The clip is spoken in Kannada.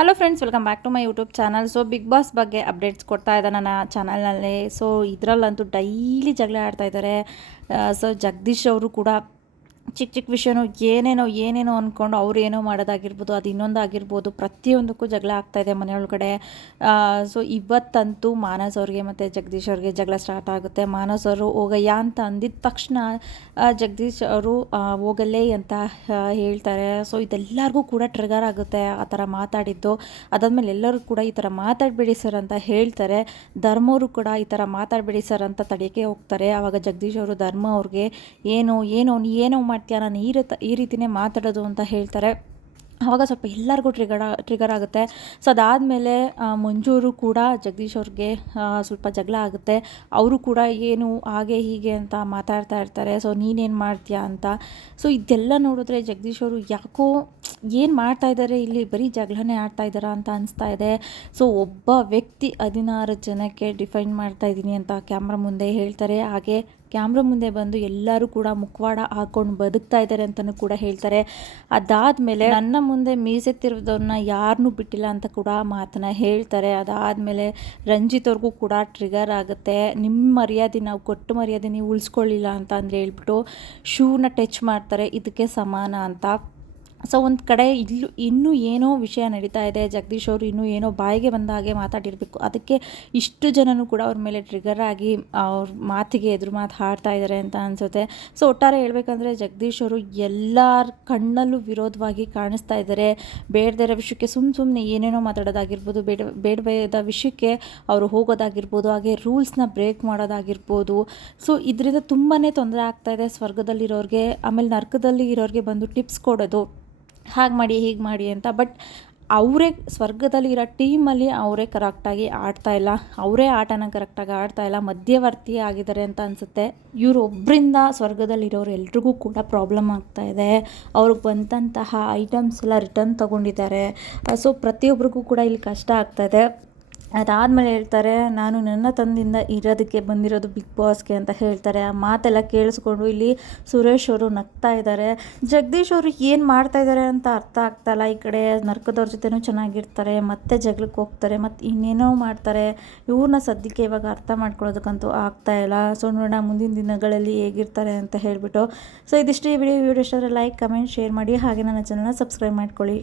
Hello friends, welcome back to my YouTube channel. So big boss ಬಗ್ಗೆ ಅಪ್ಡೇಟ್ಸ್ ಕೊಡ್ತಾ ಇದ್ದ ನನ್ನ ಚಾನಲ್ನಲ್ಲಿ. ಸೊ ಇದರಲ್ಲಂತೂ ಡೈಲಿ ಜಗಳ ಆಡ್ತಾ ಇದ್ದಾರೆ. ಸೊ ಜಗದೀಶ್ ಅವರು ಕೂಡ ಚಿಕ್ಕ ಚಿಕ್ಕ ವಿಷಯನೂ ಏನೇನೋ ಅಂದ್ಕೊಂಡು ಅವ್ರು ಏನೋ ಮಾಡೋದಾಗಿರ್ಬೋದು, ಅದು ಇನ್ನೊಂದು ಆಗಿರ್ಬೋದು, ಪ್ರತಿಯೊಂದಕ್ಕೂ ಜಗಳ ಆಗ್ತಾಯಿದೆ ಮನೆಯೊಳಗಡೆ. ಸೊ ಇವತ್ತಂತೂ ಮಾನಸ್ ಅವ್ರಿಗೆ ಮತ್ತು ಜಗದೀಶ್ ಅವ್ರಿಗೆ ಜಗಳ ಸ್ಟಾರ್ಟ್ ಆಗುತ್ತೆ. ಮಾನಸ್ ಅವರು ಹೋಗಯ್ಯ ಅಂತ ಅಂದಿದ ತಕ್ಷಣ ಜಗದೀಶ್ ಅವರು ಹೋಗಲ್ಲೇ ಅಂತ ಹೇಳ್ತಾರೆ. ಸೊ ಇದೆಲ್ಲರಿಗೂ ಕೂಡ ಟ್ರಿಗರ್ ಆಗುತ್ತೆ ಆ ಥರ ಮಾತಾಡಿದ್ದು. ಅದಾದಮೇಲೆ ಎಲ್ಲರೂ ಕೂಡ ಈ ಥರ ಮಾತಾಡಬೇಡಿ ಸರ್ ಅಂತ ಹೇಳ್ತಾರೆ. ಧರ್ಮವರು ಕೂಡ ಈ ಥರ ಮಾತಾಡಬೇಡಿ ಸರ್ ಅಂತ ತಡೆಯೋಕ್ಕೆ ಹೋಗ್ತಾರೆ. ಆವಾಗ ಜಗದೀಶ್ ಅವರು ಧರ್ಮ ಅವ್ರಿಗೆ ನೀ ಏನೋ ಮಾಡ್ತೀಯ, ನಾನು ಈ ರೀತಿಯೇ ಮಾತಾಡೋದು ಅಂತ ಹೇಳ್ತಾರೆ. ಆವಾಗ ಸ್ವಲ್ಪ ಎಲ್ಲರಿಗೂ ಟ್ರಿಗರ್ ಆಗುತ್ತೆ. ಸೊ ಅದಾದಮೇಲೆ ಮಂಜೂರು ಕೂಡ ಜಗದೀಶ್ ಅವ್ರಿಗೆ ಸ್ವಲ್ಪ ಜಗಳ ಆಗುತ್ತೆ. ಅವರು ಕೂಡ ಏನು ಹಾಗೆ ಹೀಗೆ ಅಂತ ಮಾತಾಡ್ತಾ ಇರ್ತಾರೆ. ಸೊ ನೀನೇನು ಮಾಡ್ತೀಯಾ ಅಂತ. ಸೊ ಇದೆಲ್ಲ ನೋಡಿದ್ರೆ ಜಗದೀಶ್ ಅವರು ಯಾಕೋ ಏನು ಮಾಡ್ತಾ ಇದ್ದಾರೆ, ಇಲ್ಲಿ ಬರೀ ಜಗಳನೇ ಆಡ್ತಾ ಇದ್ದಾರಾ ಅಂತ ಅನಿಸ್ತಾ ಇದೆ. ಸೊ ಒಬ್ಬ ವ್ಯಕ್ತಿ 16 ಜನಕ್ಕೆ ಡಿಫೈನ್ ಮಾಡ್ತಾ ಇದ್ದೀನಿ ಅಂತ ಕ್ಯಾಮ್ರಾ ಮುಂದೆ ಹೇಳ್ತಾರೆ. ಹಾಗೆ ಕ್ಯಾಮ್ರಾ ಮುಂದೆ ಬಂದು ಎಲ್ಲರೂ ಕೂಡ ಮುಖವಾಡ ಹಾಕ್ಕೊಂಡು ಬದುಕ್ತಾ ಇದ್ದಾರೆ ಅಂತಲೂ ಕೂಡ ಹೇಳ್ತಾರೆ. ಅದಾದಮೇಲೆ ನನ್ನ ಮುಂದೆ ಮೀಸೆತ್ತಿರೋದನ್ನ ಯಾರನ್ನೂ ಬಿಟ್ಟಿಲ್ಲ ಅಂತ ಕೂಡ ಮಾತನ್ನ ಹೇಳ್ತಾರೆ. ಅದಾದಮೇಲೆ ರಂಜಿತ್ ಅವ್ರಿಗೂ ಕೂಡ ಟ್ರಿಗರ್ ಆಗುತ್ತೆ. ನಿಮ್ಮ ಮರ್ಯಾದೆ ನಾವು ಕೊಟ್ಟು ಮರ್ಯಾದೆ ನೀವು ಉಳಿಸ್ಕೊಳ್ಳಿಲ್ಲ ಅಂತ ಅಂದರೆ ಹೇಳ್ಬಿಟ್ಟು ಶೂನ ಟಚ್ ಮಾಡ್ತಾರೆ, ಇದಕ್ಕೆ ಸಮಾನ ಅಂತ. ಸೊ ಒಂದು ಕಡೆ ಇನ್ನೂ ಏನೋ ವಿಷಯ ನಡೀತಾ ಇದೆ. ಜಗದೀಶ್ ಅವರು ಇನ್ನೂ ಏನೋ ಬಾಯಿಗೆ ಬಂದ ಹಾಗೆ ಮಾತಾಡಿರಬೇಕು. ಅದಕ್ಕೆ ಇಷ್ಟು ಜನನೂ ಕೂಡ ಅವ್ರ ಮೇಲೆ ಟ್ರಿಗರ್ ಆಗಿ ಅವ್ರ ಮಾತಿಗೆ ಎದುರು ಮಾತು ಹಾಡ್ತಾ ಇದ್ದಾರೆ ಅಂತ ಅನಿಸುತ್ತೆ. ಸೊ ಒಟ್ಟಾರೆ ಹೇಳ್ಬೇಕಂದ್ರೆ ಜಗದೀಶ್ ಅವರು ಎಲ್ಲರ ಕಣ್ಣಲ್ಲೂ ವಿರೋಧವಾಗಿ ಕಾಣಿಸ್ತಾ ಇದ್ದಾರೆ. ಬೇಡದಿರೋ ವಿಷಯಕ್ಕೆ ಸುಮ್ಮನೆ ಏನೇನೋ ಮಾತಾಡೋದಾಗಿರ್ಬೋದು, ಬೇಡದ ವಿಷಯಕ್ಕೆ ಅವರು ಹೋಗೋದಾಗಿರ್ಬೋದು, ಹಾಗೆ ರೂಲ್ಸ್ನ ಬ್ರೇಕ್ ಮಾಡೋದಾಗಿರ್ಬೋದು. ಸೊ ಇದರಿಂದ ತುಂಬಾ ತೊಂದರೆ ಆಗ್ತಾಯಿದೆ ಸ್ವರ್ಗದಲ್ಲಿರೋರಿಗೆ. ಆಮೇಲೆ ನರಕದಲ್ಲಿ ಇರೋರಿಗೆ ಬಂದು ಟಿಪ್ಸ್ ಕೊಡೋದು, ಹಾಗೆ ಮಾಡಿ ಹೀಗೆ ಮಾಡಿ ಅಂತ. ಬಟ್ ಅವರೇ ಸ್ವರ್ಗದಲ್ಲಿ ಇರೋ ಟೀಮಲ್ಲಿ ಅವರೇ ಕರೆಕ್ಟಾಗಿ ಆಡ್ತಾಯಿಲ್ಲ, ಅವರೇ ಆಟನ ಕರೆಕ್ಟಾಗಿ ಆಡ್ತಾಯಿಲ್ಲ, ಮಧ್ಯವರ್ತಿ ಆಗಿದ್ದಾರೆ ಅಂತ ಅನಿಸುತ್ತೆ. ಇವರೊಬ್ಬರಿಂದ ಸ್ವರ್ಗದಲ್ಲಿರೋರು ಎಲ್ರಿಗೂ ಕೂಡ ಪ್ರಾಬ್ಲಮ್ ಆಗ್ತಾಯಿದೆ. ಅವ್ರಿಗೆ ಬಂದಂತಹ ಐಟಮ್ಸ್ ಎಲ್ಲ ರಿಟರ್ನ್ ತೊಗೊಂಡಿದ್ದಾರೆ. ಸೊ ಪ್ರತಿಯೊಬ್ಬರಿಗೂ ಕೂಡ ಇಲ್ಲಿ ಕಷ್ಟ ಆಗ್ತಾಯಿದೆ. ಅದಾದಮೇಲೆ ಹೇಳ್ತಾರೆ, ನಾನು ನನ್ನ ತಂದಿಂದ ಇರೋದಕ್ಕೆ ಬಂದಿರೋದು ಬಿಗ್ ಬಾಸ್ಗೆ ಅಂತ ಹೇಳ್ತಾರೆ. ಆ ಮಾತೆಲ್ಲ ಕೇಳಿಸ್ಕೊಂಡು ಇಲ್ಲಿ ಸುರೇಶ್ ಅವರು ನಗ್ತಾ ಇದ್ದಾರೆ. ಜಗದೀಶ್ ಅವರು ಏನು ಮಾಡ್ತಾ ಇದ್ದಾರೆ ಅಂತ ಅರ್ಥ ಆಗ್ತಾಯಿಲ್ಲ. ಈ ಕಡೆ ನರ್ಕದವ್ರ ಜೊತೆನೂ ಚೆನ್ನಾಗಿರ್ತಾರೆ, ಮತ್ತೆ ಜಗಳಕ್ಕೆ ಹೋಗ್ತಾರೆ, ಮತ್ತು ಇನ್ನೇನೋ ಮಾಡ್ತಾರೆ. ಇವ್ರನ್ನ ಸದ್ಯಕ್ಕೆ ಇವಾಗ ಅರ್ಥ ಮಾಡ್ಕೊಳ್ಳೋದಕ್ಕಂತೂ ಆಗ್ತಾಯಿಲ್ಲ. ಸೊ ನೋಡೋಣ ಮುಂದಿನ ದಿನಗಳಲ್ಲಿ ಹೇಗಿರ್ತಾರೆ ಅಂತ ಹೇಳಿಬಿಟ್ಟು. ಸೊ ಇದಿಷ್ಟು ಈ ವಿಡಿಯೋ ಇಷ್ಟ ಆದರೆ ಲೈಕ್, ಕಮೆಂಟ್, ಶೇರ್ ಮಾಡಿ. ಹಾಗೆ ನನ್ನ ಚಾನಲ್ನ ಸಬ್ಸ್ಕ್ರೈಬ್ ಮಾಡ್ಕೊಳ್ಳಿ.